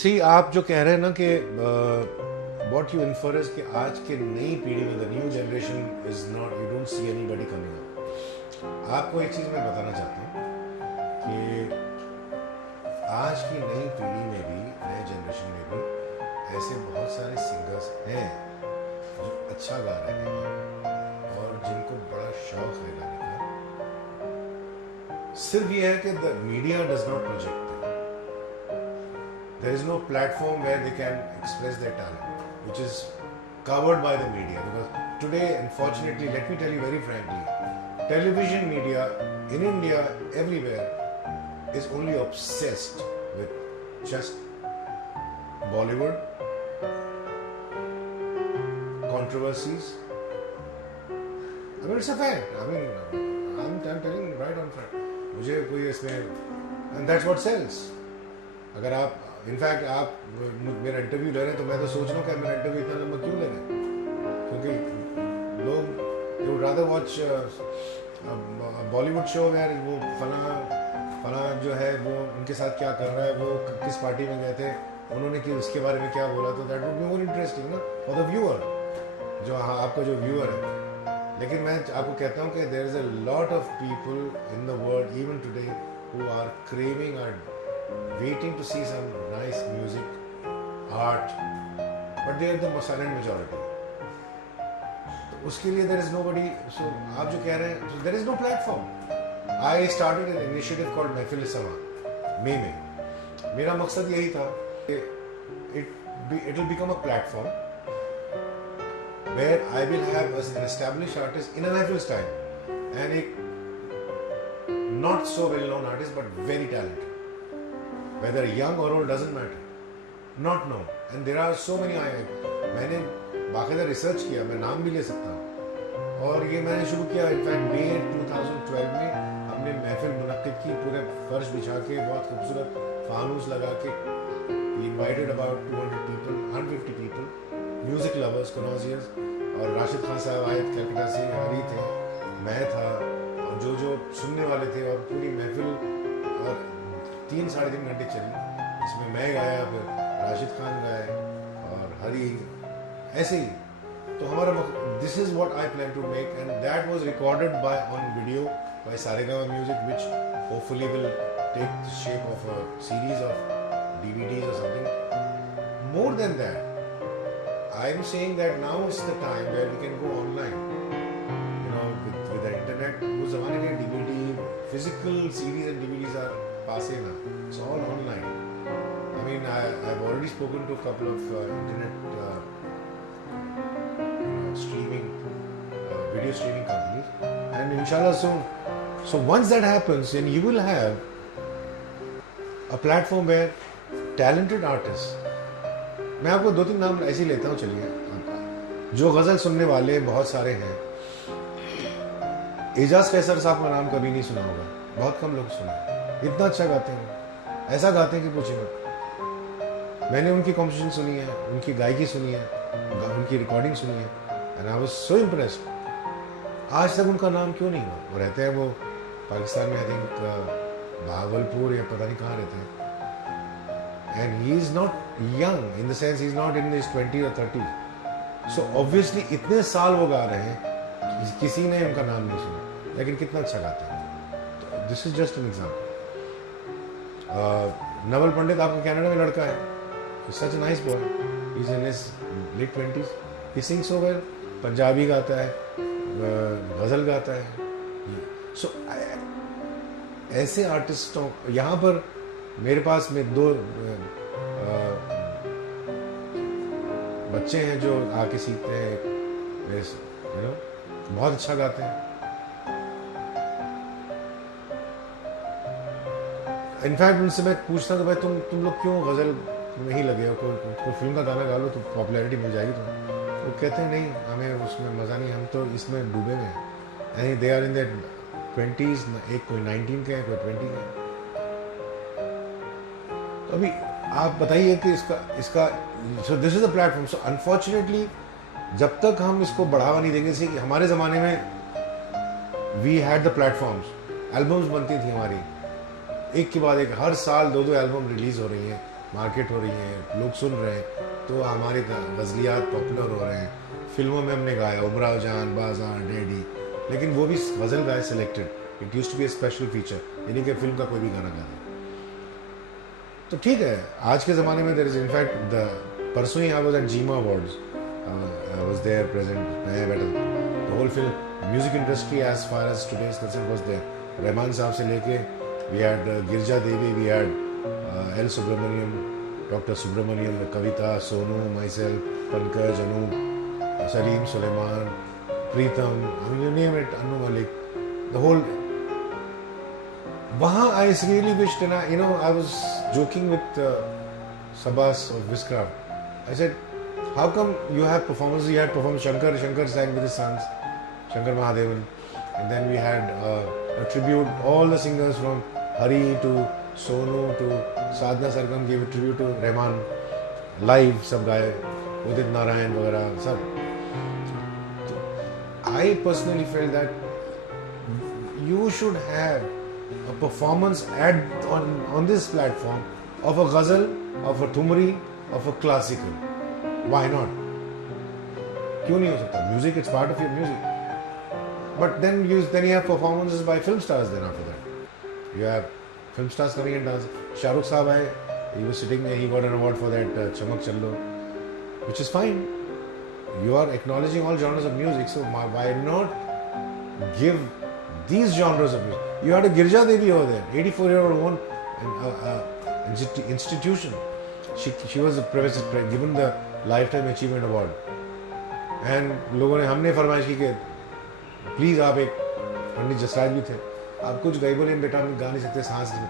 सी आप जो कह रहे हैं ना कि व्हाट यू इन्फर इज कि आज के नई पीढ़ी में the new generation is not, you don't see anybody coming up. आपको एक चीज़ मैं बताना चाहता हूँ कि आज की नई पीढ़ी में भी, नए जनरेशन में भी ऐसे बहुत सारे सिंगर्स हैं जो अच्छा गा रहे हैं और जिनको बड़ा शौक है गाने का। सिर्फ ये है कि the media does not project. There is no platform where they can express their talent, which is covered by the media. Because today, unfortunately, let me tell you very frankly, television media in India, everywhere, is only obsessed with just Bollywood, controversies. I mean, it's a fact. I mean, I'm telling you right on front. मुझे कोई इसमें, and that's what sells. अगर आप in fact आप मेरा interview ले रहे हैं तो मैं तो सोच रहा हूँ कि मेरा इंटरव्यू इतना लंबा क्यों ले रहे हैं, क्योंकि लोग would rather watch Bollywood show where वो फला जो है वो उनके साथ क्या कर रहा है, वो किस पार्टी में गए थे, उन्होंने कि उसके बारे में क्या बोला, तो that would be more interesting ना फॉर द व्यूअर, जो आपका जो व्यूअर है। लेकिन मैं आपको कहता हूँ कि there is a lot of people in the world even today who are craving are waiting to see some nice music, art, but they are the silent majority. तो उसके लिए there is nobody. So आप जो कह रहे हैं, so there is no platform. I started an initiative called महफिल समा मई में। मेरा मकसद यही था कि it will become a platform where I will have an established artist in a महफिल style and a not so well known artist but very talented. Whether young or old doesn't matter. Not known. And there are so many. मैंने बाकायदा research किया, मैं नाम भी ले सकता हूँ, और ये मैंने शुरू किया इनफैक्ट मई 2012 में। हमने महफिल मुनक्किद की, पूरे फर्श बिछा के, बहुत खूबसूरत फानूस लगा के। We invited about 200 people, 150 people, music lovers, कनॉजियर्स, और राशिद खान साहब आए कलकत्ता से, हरी थे, मैं था, और जो सुनने वाले थे, और पूरी महफिल और 3-3.5 घंटे चली। इसमें मैं गाया, फिर राशिद खान गाए और हरी, ऐसे ही। तो हमारा this is what I plan to make, and that was recorded by on video by Saregama music, which hopefully will take the shape of a series of DVDs or something. More than that, I am saying that now is the time where we can go online. You know, with the internet, उस ज़माने में DVD, physical series and DVDs are passé now. It's all online. I mean, I've already spoken to a couple of internet streaming, video streaming companies, and inshallah soon. So once that happens, then you will have a platform where talented artists. मैं आपको 2-3 नाम ऐसे ही लेता हूँ, चलिए, जो गज़ल सुनने वाले बहुत सारे हैं। एजाज कैसर साहब का नाम कभी नहीं सुना होगा, बहुत कम लोग सुना है। इतना अच्छा गाते हैं, ऐसा गाते हैं कि पूछिए मत। मैंने उनकी कॉम्पोजिशन सुनी है, उनकी गायकी सुनी है, उनकी रिकॉर्डिंग सुनी है, and I was so impressed. आज तक उनका नाम क्यों नहीं हुआ? वो रहते हैं, वो पाकिस्तान में, आई थिंक भागलपुर या पता नहीं कहाँ रहते हैं, and he is not young in the sense, he is not in his 20 or 30. So obviously इतने साल वो गा रहे हैं, किसी ने उनका नाम नहीं सुना, लेकिन कितना अच्छा गाते हैं। This is just an example. Naval Pandit आपका कनाडा में लड़का है, such nice boy, he is in his late 20s, he sings so well, Punjabi गाता है, गज़ल गाता है। सो ऐसे आर्टिस्टों, यहाँ पर मेरे पास में 2 बच्चे हैं जो आके सीखते हैं, यू नो, बहुत अच्छा गाते हैं। इनफैक्ट उनसे मैं पूछता तो भाई तुम लोग क्यों गज़ल नहीं लगे हो, कोई फिल्म का गाना गा लो तो पॉपुलैरिटी मिल जाएगी तुम्हें। वो कहते हैं नहीं, हमें उसमें मज़ा नहीं, हम तो इसमें डूबे हुए हैं। यानी they are in their 20s, एक कोई 19 के हैं, कोई 20 के हैं। तो अभी आप बताइए कि इसका so this is the platform. So unfortunately जब तक हम इसको बढ़ावा नहीं देंगे, जैसे हमारे ज़माने में we had the platforms, albums बनती थी हमारी, एक के बाद एक, हर साल 2-2 एल्बम रिलीज हो रही हैं, मार्केट हो रही है, लोग सुन रहे हैं, तो हमारे गज़लियात पॉपुलर हो रहे हैं, फिल्मों में हमने गाया उमराव जान, बाजार, डैडी, लेकिन वो भी गज़ल गाए selected, it used to be a special feature, यानी कि फिल्म का कोई भी गाना गाना। तो ठीक है, आज के ज़माने में देयर इज इनफैक्ट द परसों ही I was at GIMA awards, I was there present, मैं बैठा, the whole film music industry as far as today is concerned was there, Rahman sahab से लेके we had Girija Devi, we had L Subramaniam, doctor Subramaniam, Kavita, Sonu, myself, Pankaj, Anup, Salim, Sulaiman, Pritam, you name it, Anu Malik, the whole. वहाँ I really wished, and I was joking with Sabas of Viscraft. I said, how come you have performances? You had performed Shankar sang with his sons, Shankar Mahadevan, and then we had a tribute. All the singers from Hari to Sonu to Sadhna Sargam gave a tribute to Rahman live. सब गाए, उदित नारायण वगैरह सब. I personally felt that you should have a performance on this platform of a ghazal, of a thumri, of a classical. Why not? क्यों नहीं हो सकता? Music, it's part of your music. But then you have performances by film stars. Then after that, you have film stars coming and dancing. Shah Rukh Saab hai, he was sitting there. He got an award for that Chamak Challo, which is fine. You are acknowledging all genres of music, so why not give these genres of music? You had a Girja Devi over there, 84-year-old woman, institution. She was given the Lifetime Achievement Award. And लोगों ने हमने फरमाइश की कि please आप एक पंडित जसराज भी थे, आप कुछ गाई बोले बेटा हम गा नहीं सकते सांस में.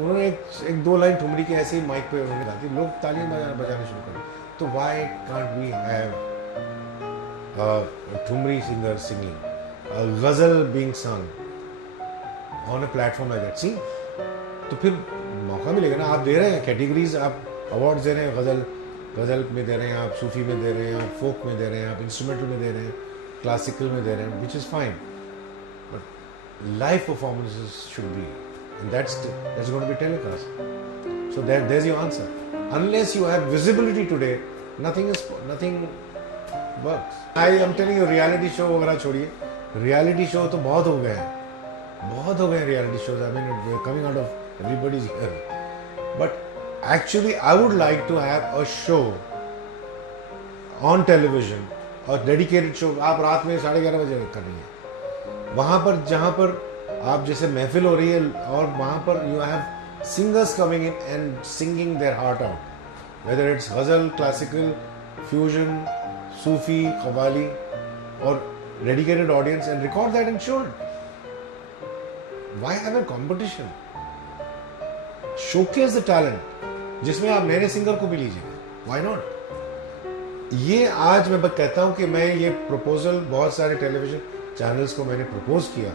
उन्होंने एक दो लाइन ठुमरी के ऐसे ही माइक पे उन्होंने गा दी, लोग तालियां बजाना शुरू कर. तो why can't we have a thumri singer singing, a ghazal being sung on a platform like that? See, तो फिर मौका मिलेगा ना. आप दे रहे हैं कैटेगरीज, आप अवार्ड्स दे रहे हैं, गजल में दे रहे हैं, आप सूफी में दे रहे हैं, आप फोक में दे रहे हैं, आप इंस्ट्रूमेंटल में दे रहे हैं, क्लासिकल में दे रहे हैं, which is fine, but live performances should be, and that's going to be telecast. So there's your answer. Unless you have visibility today, nothing works. I am telling you, reality show वगैरह छोड़िए, reality show तो बहुत हो गए हैं reality shows. I mean, we're coming out of everybody's here. But actually, I would like to have a show on television, a dedicated show. आप रात में 11:30 बजे कर रही हैं, वहाँ पर जहाँ पर आप जैसे महफिल हो रही है, और वहाँ पर you have singers coming in and singing their heart out, whether it's ghazal, classical, fusion, Sufi, Qawwali, or dedicated audience, and record that and show it. Why have a competition? Showcase the talent, जिसमें आप मेरे singer को भी लीजिए. Why not? ये आज मैं कहता हूँ कि मैं ये प्रपोजल बहुत सारे टेलीविजन चैनल्स को मैंने प्रपोज किया.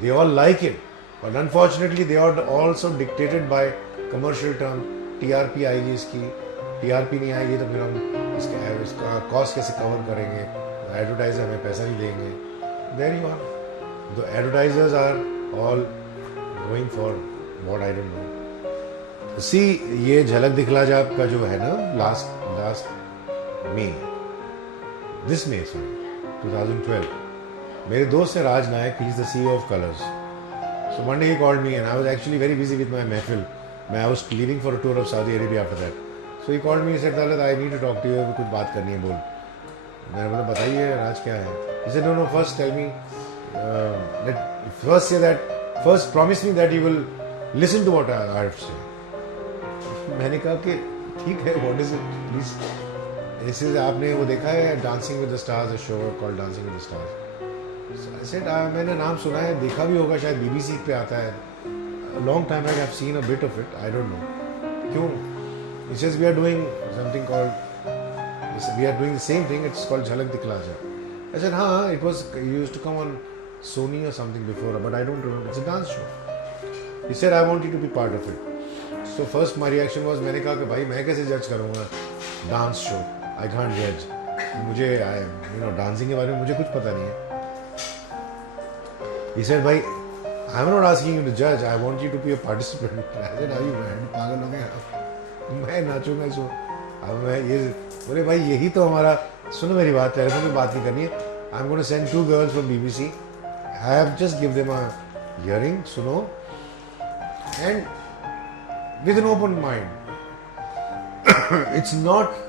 They all like it. But unfortunately, they are also dictated by commercial term. TRP आएगी इसकी, TRP नहीं आएगी तो फिर हम इसका कॉस्ट कैसे कवर करेंगे, एडवर्टाइजर हमें पैसा नहीं देंगे. There you are. The advertisers are all going for what I don't know. See, ये झलक दिखला जा आपका जो है ना, last May, this May, sorry, 2012. मेरे दोस्त है राज नायक, he is the CEO of Colors. So one day he called me and I was actually very busy with my mehfil. I was leaving for a tour of Saudi Arabia after that. So he called me and said, Talat, I need to talk to you. कुछ बात करनी है, बोल. मैंने बोला बताइए राज क्या है. He said, no, first tell me, first promise me that you will listen to what I have to say. मैंने कहा कि ठीक है, what is it, please. इसे आपने वो देखा है Dancing with the Stars, a show called Dancing with the Stars. I said, मैंने नाम सुना है, देखा भी होगा, शायद BBC पे आता है. A long time back, I've seen a bit of it. I don't know. क्यों? He says we are doing something called, we are doing the same thing. It's called Jhalak Dikhla Ja. I said, हाँ, it used to come on Sony or something before, but I don't remember. It's a dance show. He said, I want you to be part of it. So first my reaction was, मैंने कहा कि भाई मैं कैसे जज करूँगा dance show? I can't judge. मुझे dancing के बारे में मुझे कुछ पता नहीं है. He said, भाई I'm not asking you to judge. I want you to be a participant. I said, are you mad? पागल हो गए आप? मैं नाचूंगा इसको. अब मैं ये बोले भाई यही तो हमारा सुनो मेरी बात टेलीफोन में बात नहीं करनी है. I'm going to send 2 girls from BBC. I have just give them a hearing. सुनो and with an open mind. It's not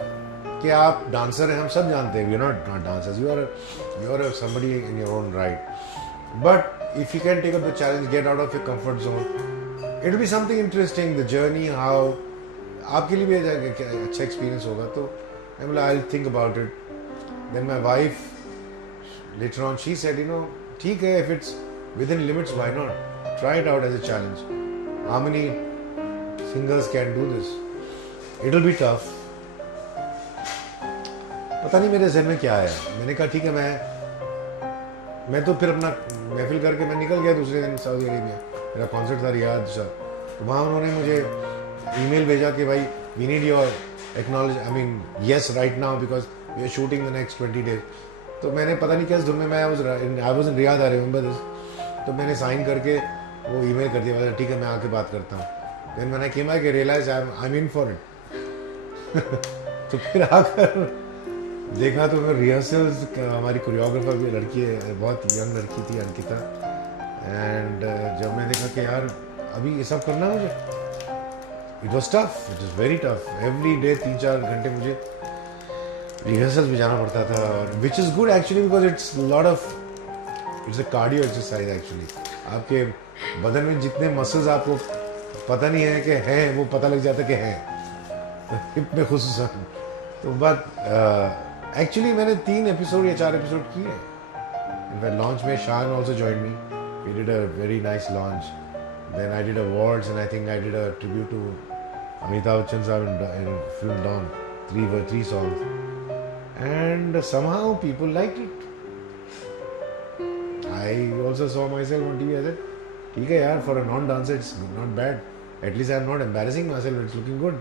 कि आप डांसर हैं हम सब जानते हैं. We are not dancers. You are somebody in your own right. But if you can take up the challenge, get out of your comfort zone, it will be something interesting. The journey, how आपके लिए भी अच्छा experience होगा. तो मैं बोला I'll think about it. Then my wife later on she said, you know, ठीक है, if it's within limits, why not? Try it out as a challenge. How many singers can do this? It will be tough. पता नहीं मेरे जहन में क्या आया. मैंने कहा ठीक है, मैं तो फिर अपना महफिल करके मैं निकल गया दूसरे दिन सऊदी अरेबिया. मेरा कॉन्सर्ट था रियाद से. तो वहाँ उन्होंने मुझे ईमेल भेजा कि भाई we need your acknowledge, I mean yes right now because we are shooting the next 20 days. तो मैंने पता नहीं किस धुन में, मैं I was in Riyadh, I remember this. तो मैंने साइन करके वो ईमेल कर दिया, ठीक है मैं आके बात करता हूँ. देन मैंने came back realise I am in for it. तो फिर आकर देखा तो रिहर्सल्स, हमारी कोरियोग्राफर भी लड़की है, बहुत यंग लड़की थी अंकिता. एंड जब मैं देखा कि यार अभी ये सब करना मुझे, it was tough, it was very tough. Every day 3-4 घंटे मुझे रिहर्सल्स भी जाना पड़ता था. और which is good actually because it's lot of, it's a cardio exercise actually. आपके बदन में जितने मसल्स आपको पता नहीं है कि हैं, वो पता लग जाता कि हैं. हिप में खुसूसन. तो बट एक्चुअली मैंने 3 एपिसोड या 4 एपिसोड किए. इनफैक्ट लॉन्च में Shaan also join me. We did a very nice launch. Then I did awards and I think I did a tribute to Amitabh Bachchan साहब in film Dawn. 3 songs. And somehow people liked it. I also saw myself on TV. I said, ठीक है यार, for a non-dancer it's not bad. At least I'm not embarrassing myself. It's looking good.